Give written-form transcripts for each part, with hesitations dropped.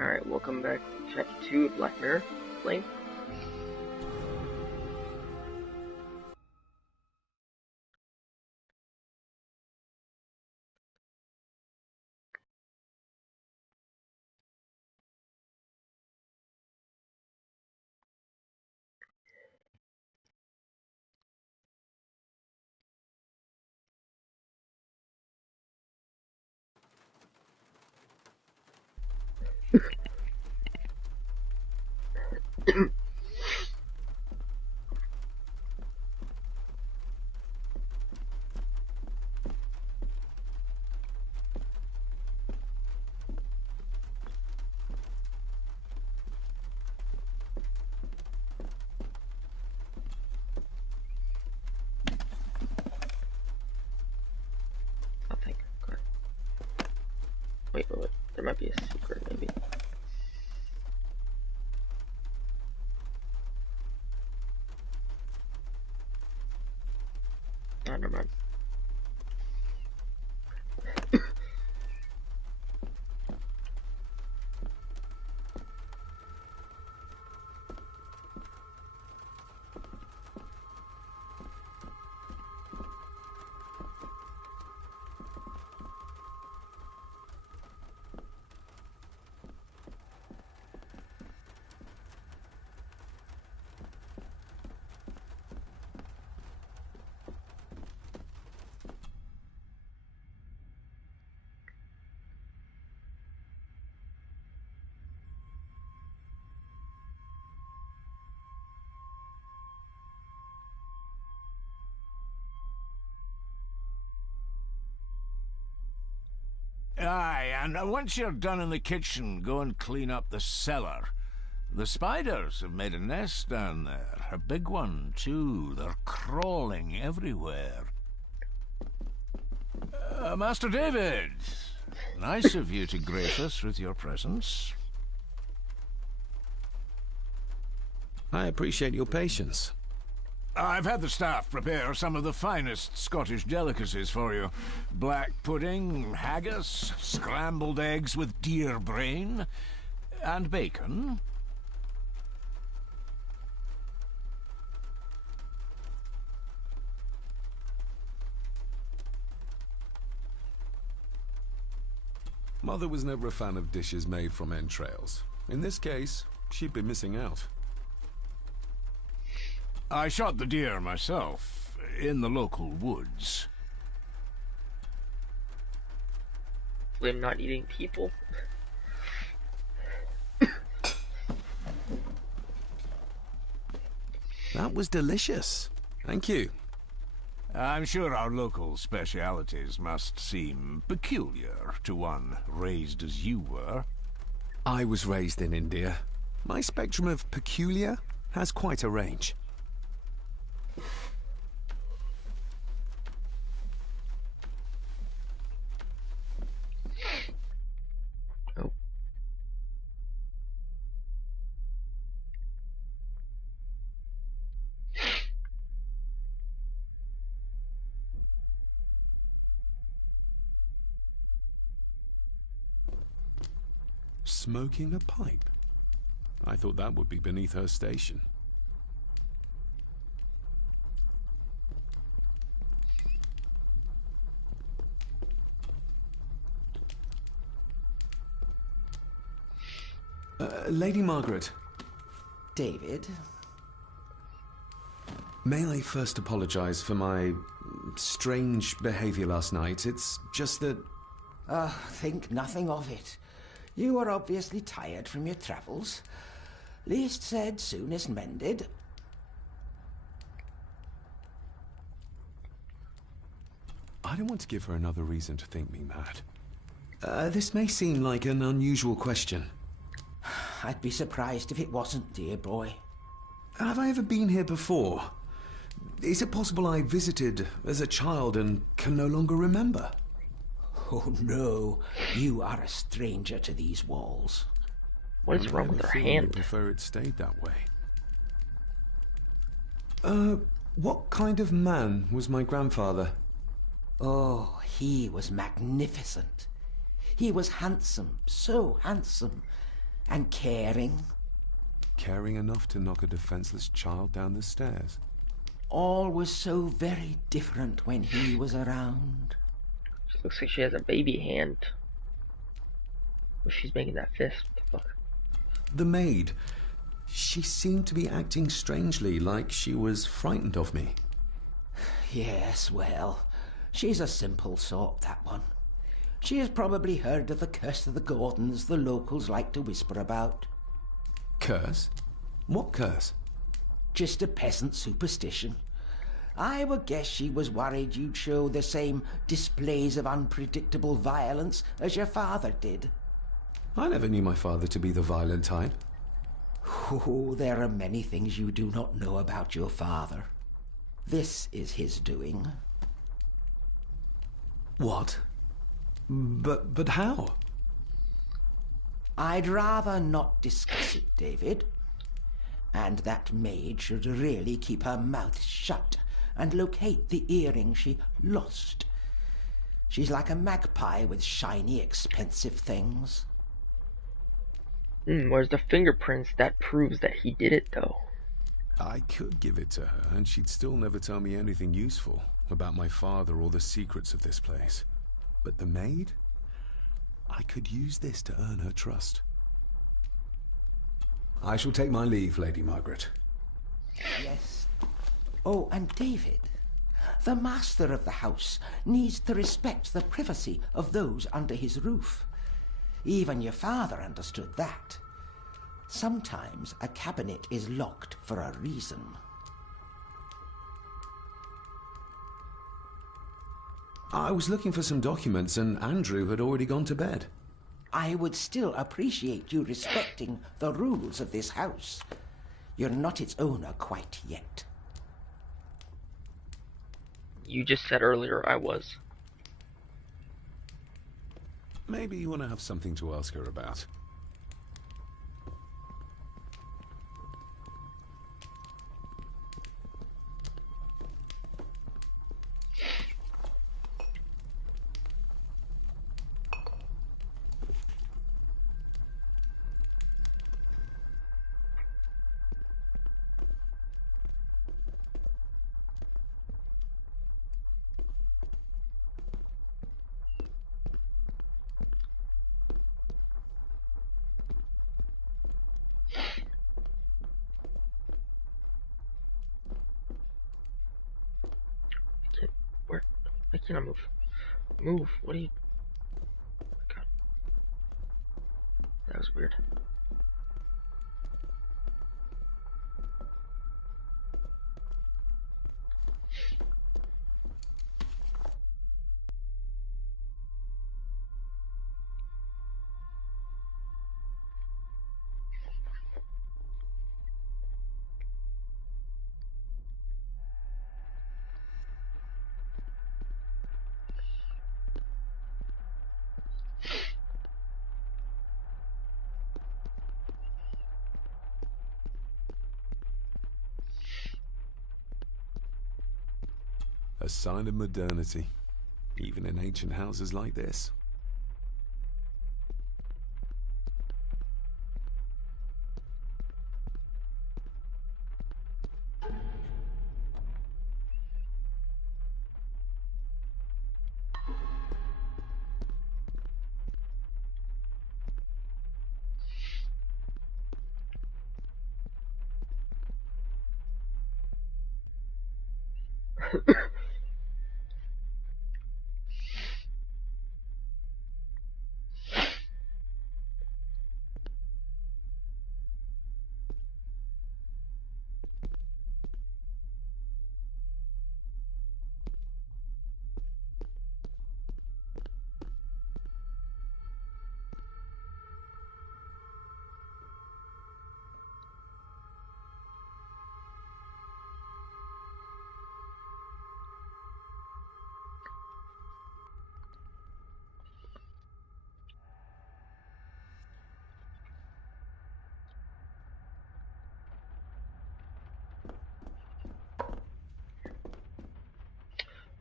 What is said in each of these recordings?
Alright, welcome back to Chapter 2 of Black Mirror. Blame. Nothing. Okay. Wait. There might be a secret, maybe. Oh, never mind. Aye, and once you're done in the kitchen, go and clean up the cellar. The spiders have made a nest down there. A big one, too. They're crawling everywhere. Master David, nice of you to grace us with your presence. I appreciate your patience. I've had the staff prepare some of the finest Scottish delicacies for you. Black pudding, haggis, scrambled eggs with deer brain, and bacon. Mother was never a fan of dishes made from entrails. In this case, she'd be missing out. I shot the deer myself, in the local woods. Flame not eating people. That was delicious. Thank you. I'm sure our local specialities must seem peculiar to one raised as you were. I was raised in India. My spectrum of peculiar has quite a range. Oh. Smoking a pipe? I thought that would be beneath her station. Lady Margaret. David? May I first apologize for my strange behavior last night? It's just that... Think nothing of it. You are obviously tired from your travels. Least said, soonest mended. I don't want to give her another reason to think me mad. This may seem like an unusual question. I'd be surprised if it wasn't, dear boy. Have I ever been here before? Is it possible I visited as a child and can no longer remember? Oh no, you are a stranger to these walls. What is wrong with her hand? I prefer it stayed that way. What kind of man was my grandfather? Oh, he was magnificent. He was handsome, so handsome. and caring. Caring enough to knock a defenseless child down the stairs. All was so very different when he was around. She looks like she has a baby hand. She's making that fist. What the fuck? The maid. She seemed to be acting strangely, like she was frightened of me. Yes, well, she's a simple sort, that one. She has probably heard of the curse of the Gordons the locals like to whisper about. Curse? What curse? Just a peasant superstition. I would guess she was worried you'd show the same displays of unpredictable violence as your father did. I never knew my father to be the violent type. Oh, there are many things you do not know about your father. This is his doing. What? But how? I'd rather not discuss it, David. And that maid should really keep her mouth shut and locate the earring she lost. She's like a magpie with shiny, expensive things. Where's the fingerprints that proves that he did it, though? I could give it to her, and she'd still never tell me anything useful about my father or the secrets of this place. But the maid? I could use this to earn her trust. I shall take my leave, Lady Margaret. Yes. Oh, and David, the master of the house needs to respect the privacy of those under his roof. Even your father understood that. Sometimes a cabinet is locked for a reason. I was looking for some documents, and Andrew had already gone to bed. I would still appreciate you respecting the rules of this house. You're not its owner quite yet. You just said earlier I was. Maybe you want to have something to ask her about. Why can't I move? Move. What are you... God. That was weird. A sign of modernity, even in ancient houses like this.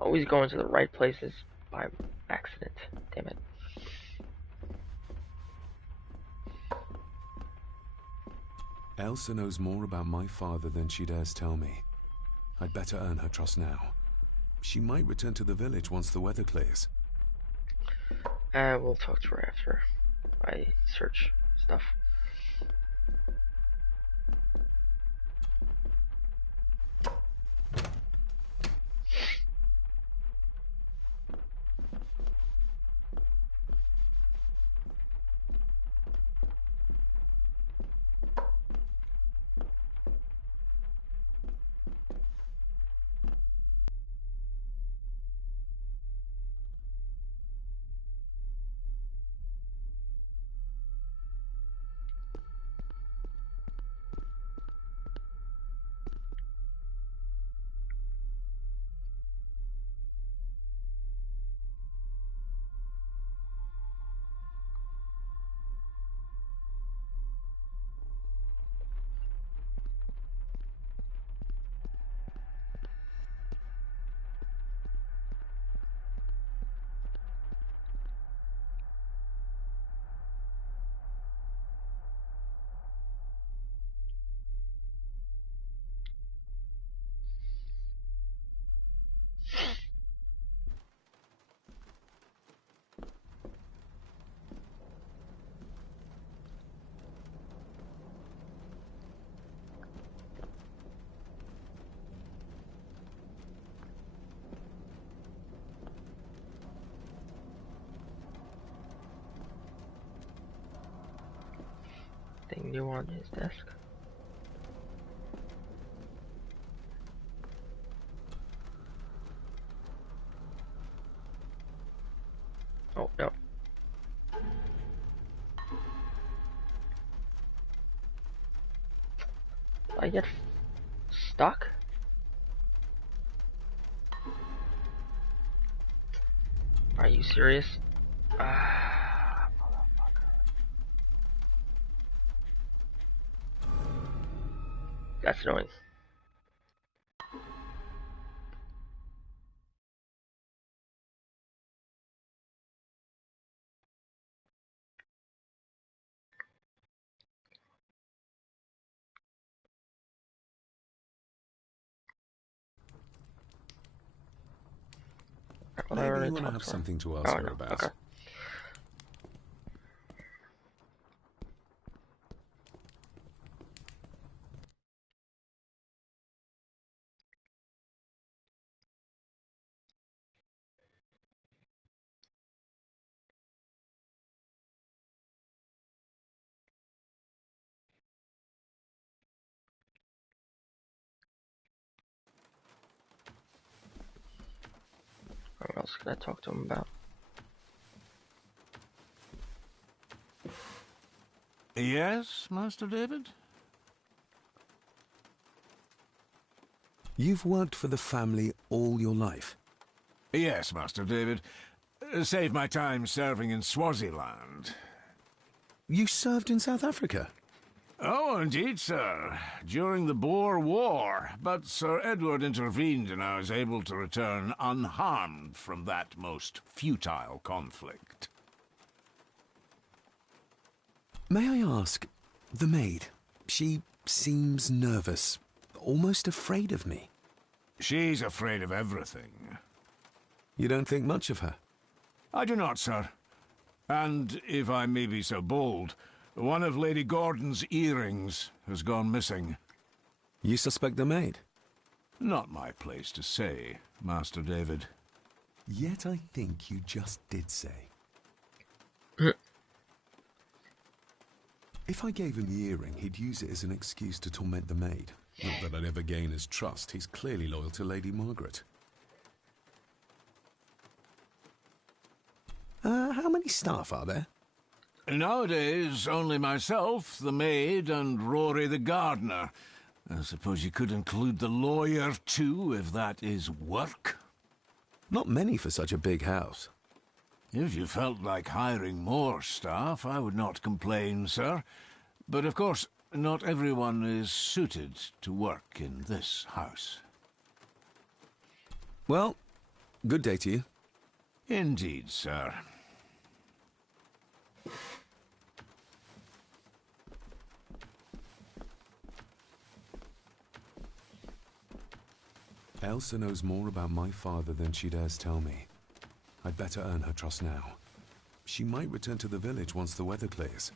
Always going to the right places by accident. Damn it. Elsa knows more about my father than she dares tell me. I'd better earn her trust now. She might return to the village once the weather clears. We'll talk to her after I search stuff. Anything new on his desk? Oh, no. I get stuck? Are you serious? Ah, motherfucker. That's annoying. Well, Maybe you want to have something to ask her about. Okay. What else can I talk to him about? Yes, Master David? You've worked for the family all your life? Yes, Master David. Save my time serving in Swaziland. You served in South Africa? Oh, indeed, sir. During the Boer War. But Sir Edward intervened and I was able to return unharmed from that most futile conflict. May I ask, the maid, she seems nervous, almost afraid of me. She's afraid of everything. You don't think much of her? I do not, sir. And, if I may be so bold, one of Lady Gordon's earrings has gone missing. You suspect the maid? Not my place to say, Master David. Yet I think you just did say. If I gave him the earring, he'd use it as an excuse to torment the maid. Not that I'd ever gain his trust. He's clearly loyal to Lady Margaret. How many staff are there? Nowadays, only myself, the maid, and Rory the gardener. I suppose you could include the lawyer, too, if that is work. Not many for such a big house. If you felt like hiring more staff, I would not complain, sir. But of course, not everyone is suited to work in this house. Well, good day to you. Indeed, sir. Elsa knows more about my father than she dares tell me. I'd better earn her trust now. She might return to the village once the weather clears.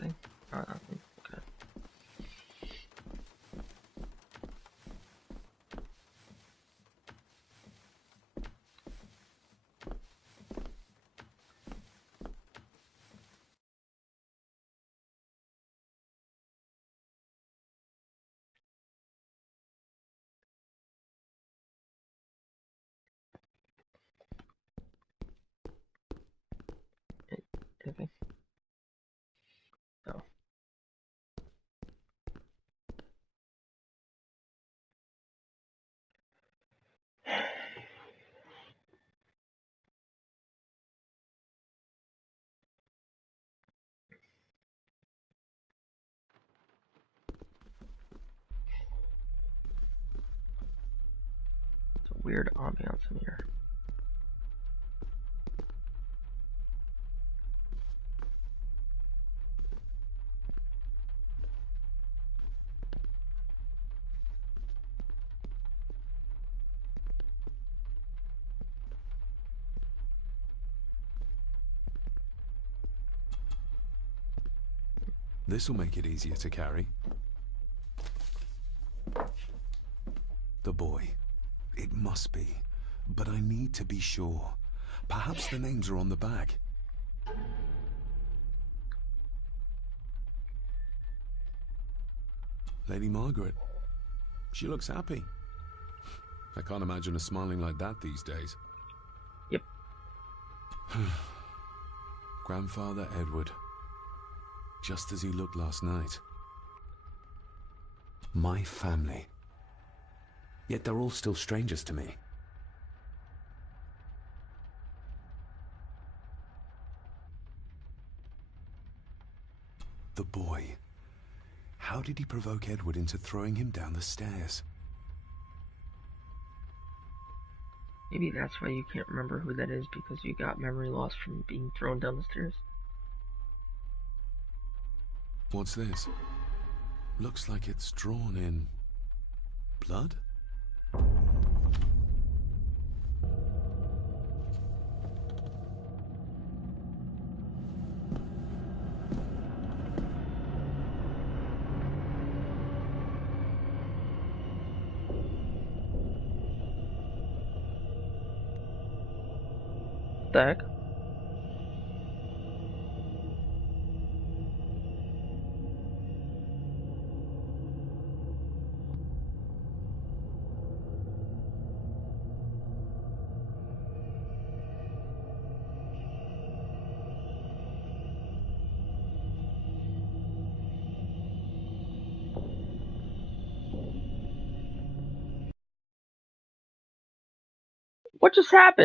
Okay. Anything? No. It's a weird ambiance in here. This'll make it easier to carry. The boy. It must be. But I need to be sure. Perhaps the names are on the bag. Lady Margaret. She looks happy. I can't imagine her smiling like that these days. Yep. Grandfather Edward. Just as he looked last night. My family. Yet they're all still strangers to me. The boy. How did he provoke Edward into throwing him down the stairs? Maybe that's why you can't remember who that is, because you got memory loss from being thrown down the stairs. What's this? Looks like it's drawn in blood? What the heck? What just happened?